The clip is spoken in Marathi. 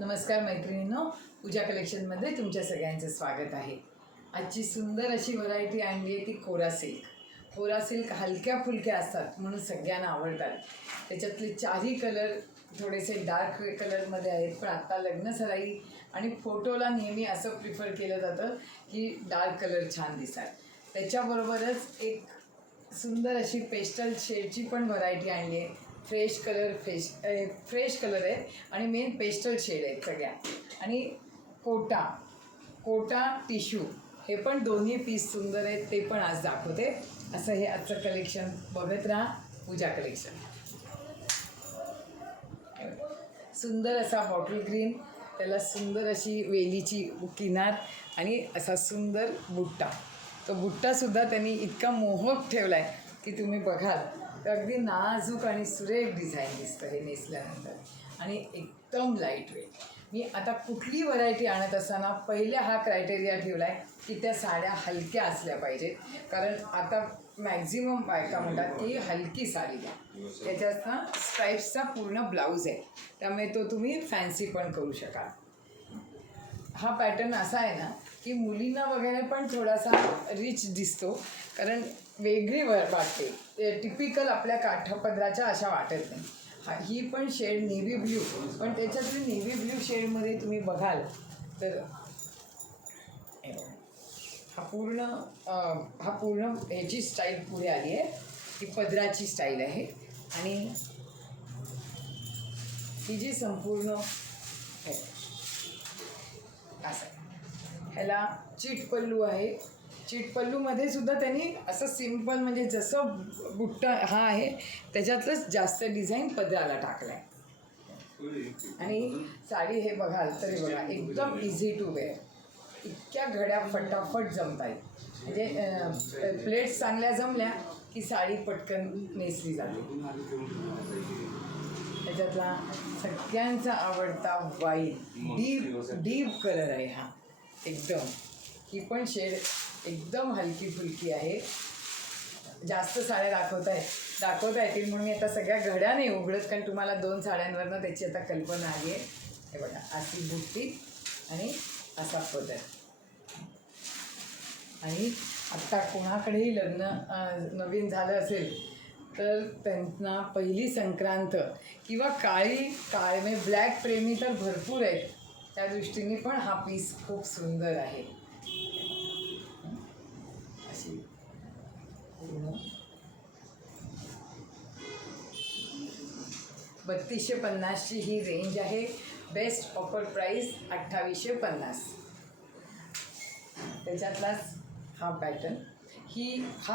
नमस्कार मैत्रिणींनो, पूजा कलेक्शनमध्ये तुमच्या सगळ्यांचं स्वागत आहे। आजची सुंदर अशी व्हरायटी आणली आहे ती कोरा सिल्क। कोरा सिल्क हलक्या फुलक्या असतात म्हणून सगळ्यांना आवडतात। त्याच्यातले चारही कलर थोडेसे डार्क कलरमध्ये आहेत, पण आता लग्न सराई आणि फोटोला नेहमी असं प्रिफर केलं जातं की डार्क कलर छान दिसतात। त्याच्याबरोबरच एक सुंदर अशी पेस्टल शेडची पण व्हरायटी आणली आहे। फ्रेश कलर आहे आणि मेन पेस्टल शेड आहेत सगळ्या। आणि कोटा टिश्यू हे पण दोन्ही पीस सुंदर आहेत, ते पण आज दाखवते। असं हे आजचं कलेक्शन बघत राहा पूजा कलेक्शन। सुंदर असा बॉटल ग्रीन, त्याला सुंदर अशी वेलीची किनार आणि असा सुंदर बुट्टा। तो बुट्टासुद्धा त्यांनी इतका मोहक ठेवला आहे की तुम्ही बघाल तर अगदी नाजूक आणि सुरेख डिझाईन दिसतं हे नेसल्यानंतर, आणि एकदम लाईट वेट। मी आता कुठली व्हरायटी आणत असताना पहिल्या हा क्रायटेरिया ठेवला आहे की त्या साड्या हलक्या असल्या पाहिजेत, कारण आता मॅक्झिमम बायका म्हणतात की हलकी साडी द्या। त्याच्यात ना स्ट्राईप्सचा पूर्ण ब्लाऊज आहे, त्यामुळे तो तुम्ही फॅन्सी पण करू शकाल। हा पॅटर्न असा आहे ना की मुलींना वगैरे पण थोडासा रिच दिसतो, कारण वेगळी वाटते, टिपिकल आपल्या काठापदराच्या अशा वाटत नाही। ही पण शेड नेव्ही ब्ल्यू, पण त्याच्यातली नेव्ही ब्ल्यू शेडमध्ये तुम्ही बघाल तर हा पूर्ण ह्याची स्टाईल पुढे आली आहे, ही पदराची स्टाईल आहे। आणि ही जी संपूर्ण असं ह्याला चीट पल्लू आहे। चीट पल्लूमध्ये सुद्धा त्यांनी असं सिम्पल, म्हणजे जसं बुट्टा हा आहे त्याच्यातलंच जास्त डिझाईन पदराला टाकलं आहे। आणि साडी हे बघाल तरी बघा एकदम इझी टू वेअर, इतक्या घड्या फटाफट जमत आहेत, म्हणजे प्लेट्स चांगल्या जमल्या की साडी पटकन नेसली जाते। त्याच्यातला सगळ्यांचा आवडता वाईट डीप कलर आहे हा एकदम। ही पण शेड एकदम हलकी फुलकी आहे। जास्त साड्या दाखवता येतील म्हणून मी आता सगळ्या घड्या नाही उघडत, कारण तुम्हाला 2 साड्यांवरनं त्याची आता कल्पना आली आहे। हे बघा, अशी बुट्टी आणि असा पदर। आणि आत्ता कोणाकडेही लग्न नवीन झालं असेल तर त्यांना पहिली संक्रांत किंवा काळे ब्लॅक प्रेमी तर भरपूर आहेत, त्या दृष्टीने पण हा पीस खूप सुंदर आहे। अशी पूर्ण 3250ची ही रेंज आहे। Best offer price 2850। त्याच्यातलाच हा पॅटर्न, हा